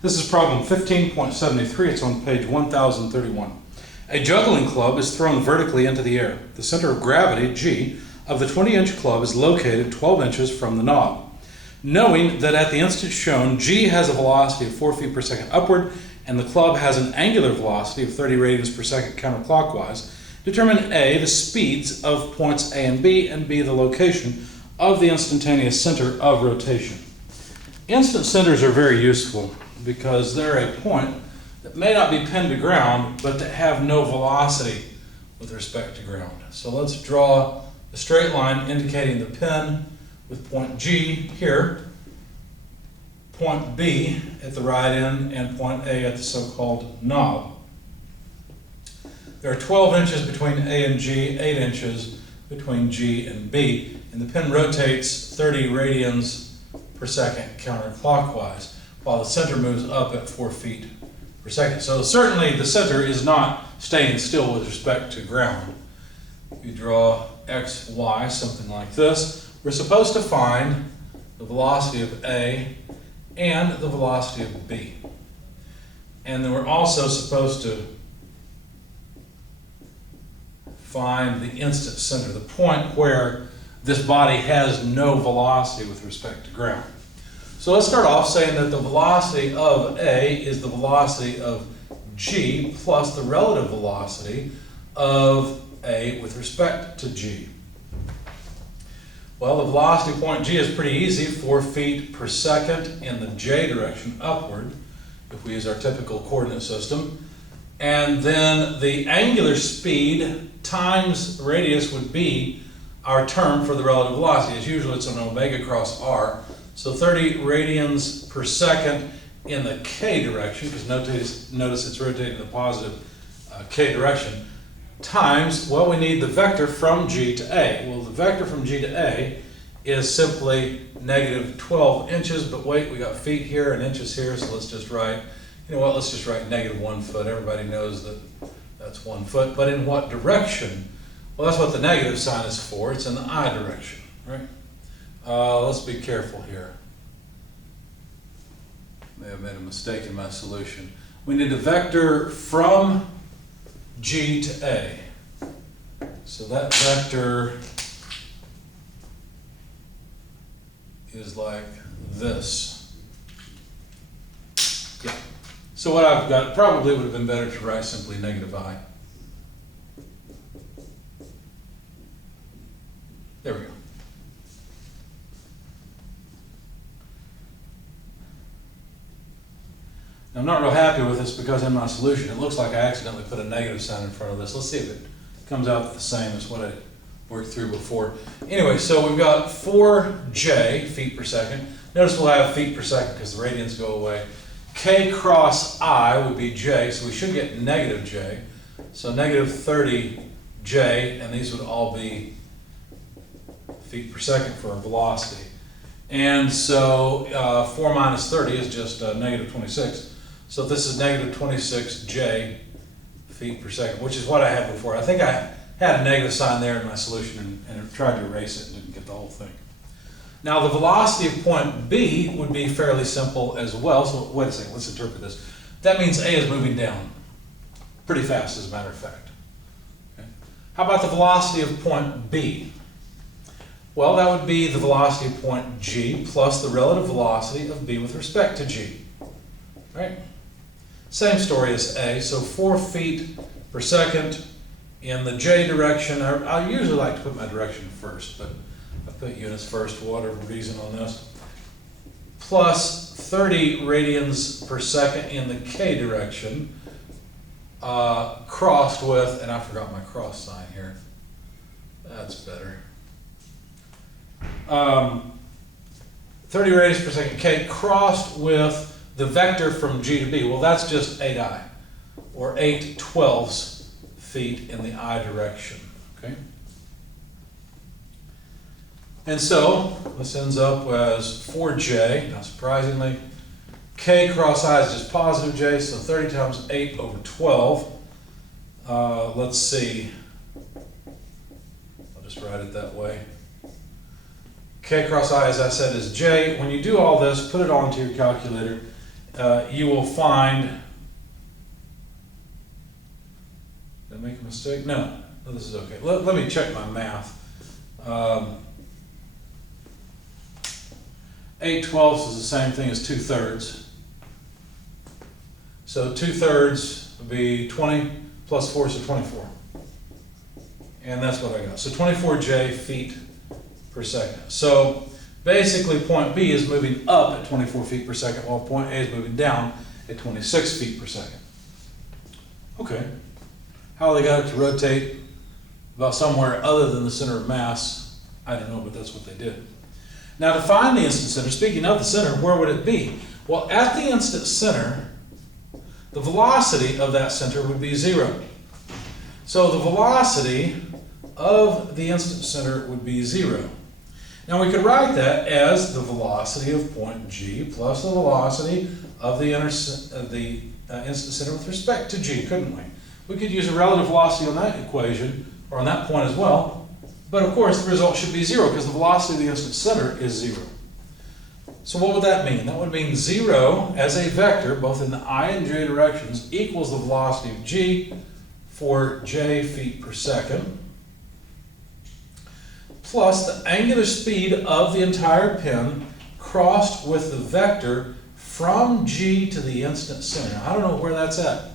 This is problem 15.73. It's on page 1031. A juggling club is thrown vertically into the air. The center of gravity, G, of the 20-inch club is located 12 inches from the knob. Knowing that at the instant shown, G has a velocity of 4 feet per second upward and the club has an angular velocity of 30 radians per second counterclockwise, determine A, the speeds of points A and B the location of the instantaneous center of rotation. Instant centers are very useful because they're a point that may not be pinned to ground, but that have no velocity with respect to ground. So let's draw a straight line indicating the pin with point G here, point B at the right end, and point A at the so-called knob. There are 12 inches between A and G, 8 inches between G and B, and the pin rotates 30 radians per second counterclockwise, while the center moves up at 4 feet per second. So certainly the center is not staying still with respect to ground. We draw x, y, something like this. We're supposed to find the velocity of A and the velocity of B. And then we're also supposed to find the instant center, the point where this body has no velocity with respect to ground. So let's start off saying that the velocity of A is the velocity of G plus the relative velocity of A with respect to G. Well, the velocity of point G is pretty easy, 4 feet per second in the J direction upward, if we use our typical coordinate system. And then the angular speed times radius would be our term for the relative velocity. As usual, it's an omega cross r. So 30 radians per second in the k direction, because notice it's rotating in the positive k direction, times, well, we need the vector from G to A. Well, the vector from G to A is simply negative 12 inches, but wait, we got feet here and inches here, so let's just write, you know what, let's just write negative 1 foot. Everybody knows that that's 1 foot, but in what direction? Well, that's what the negative sign is for. It's in the I direction, right? Let's be careful here. May have made a mistake in my solution. We need a vector from G to A. So that vector is like this. Yeah. So what I've got, probably would have been better to write simply negative I. There we go. Now, I'm not real happy with this because in my solution it looks like I accidentally put a negative sign in front of this. Let's see if it comes out the same as what I worked through before. Anyway, so we've got 4J, feet per second. Notice we'll have feet per second because the radians go away. K cross I would be J, so we should get negative J. So negative 30J, and these would all be feet per second for our velocity. And so 4 minus 30 is just negative 26. So this is negative 26J feet per second, which is what I had before. I think I had a negative sign there in my solution and tried to erase it and didn't get the whole thing. Now the velocity of point B would be fairly simple as well. So wait a second, let's interpret this. That means A is moving down pretty fast, as a matter of fact. Okay. How about the velocity of point B? Well, that would be the velocity of point G plus the relative velocity of B with respect to G. Right? Same story as A, so 4 feet per second in the J direction. I usually like to put my direction first, but I put units first for whatever reason on this. Plus 30 radians per second in the K direction, crossed with, and I forgot my cross sign here. That's better. 30 radians per second K crossed with the vector from G to B. Well, that's just 8I, or 8/12 feet in the I direction, okay? And so this ends up as 4J, not surprisingly. K cross I is just positive J, so 30 times 8 over 12. Let's see, I'll just write it that way. K cross I, as I said, is J. When you do all this, put it all into your calculator. you will find, did I make a mistake? No, this is okay. Let me check my math. 8/12 is the same thing as 2/3. So 2/3 would be 20 plus 4, so 24. And that's what I got. So 24 feet per second. So basically point B is moving up at 24 feet per second, while point A is moving down at 26 feet per second. Okay. How they got it to rotate about somewhere other than the center of mass, I don't know, but that's what they did. Now to find the instant center, speaking of the center, where would it be? Well, at the instant center, the velocity of that center would be 0. So the velocity of the instant center would be 0. Now we could write that as the velocity of point G plus the velocity of the instant center with respect to G, couldn't we? We could use a relative velocity on that equation, or on that point as well, but of course the result should be 0 because the velocity of the instant center is 0. So what would that mean? That would mean 0 as a vector, both in the I and j directions, equals the velocity of G for j feet per second, plus the angular speed of the entire pin crossed with the vector from G to the instant center. I don't know where that's at,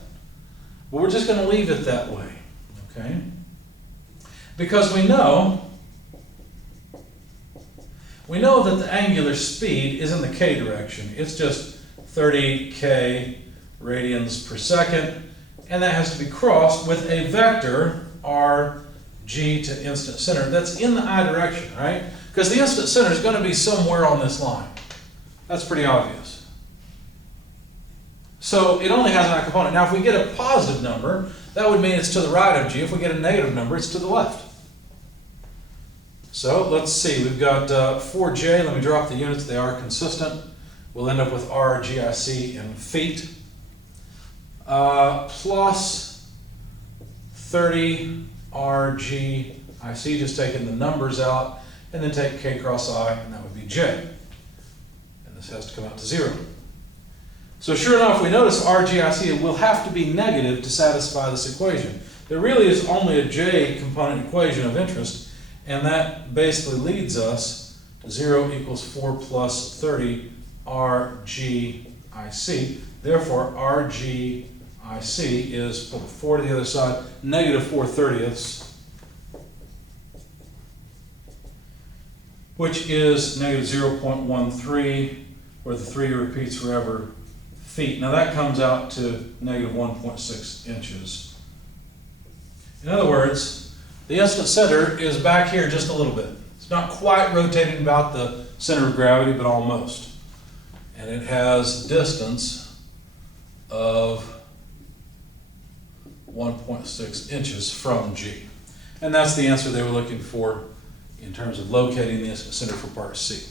but we're just going to leave it that way, okay? Because we know that the angular speed is in the k direction. It's just 30k radians per second, and that has to be crossed with a vector rg to instant center that's in the I direction, right? Because the instant center is going to be somewhere on this line. That's pretty obvious. So it only has an I component. Now if we get a positive number, that would mean it's to the right of g. If we get a negative number, it's to the left. So let's see, we've got 4j, let me drop the units, they are consistent. We'll end up with RGIC in feet, plus 30 RGIC, just taking the numbers out, and then take k cross I, and that would be j. And this has to come out to 0. So sure enough, we notice RGIC will have to be negative to satisfy this equation. There really is only a j component equation of interest, and that basically leads us to 0 equals 4 plus 30 RGIC. Therefore, RGIC is, put a 4 to the other side, negative 4/30, which is negative 0.13, where the 3 repeats forever, feet. Now that comes out to negative 1.6 inches. In other words, the instant center is back here just a little bit. It's not quite rotating about the center of gravity, but almost. And it has a distance of 1.6 inches from G. And that's the answer they were looking for in terms of locating the instant center for part C.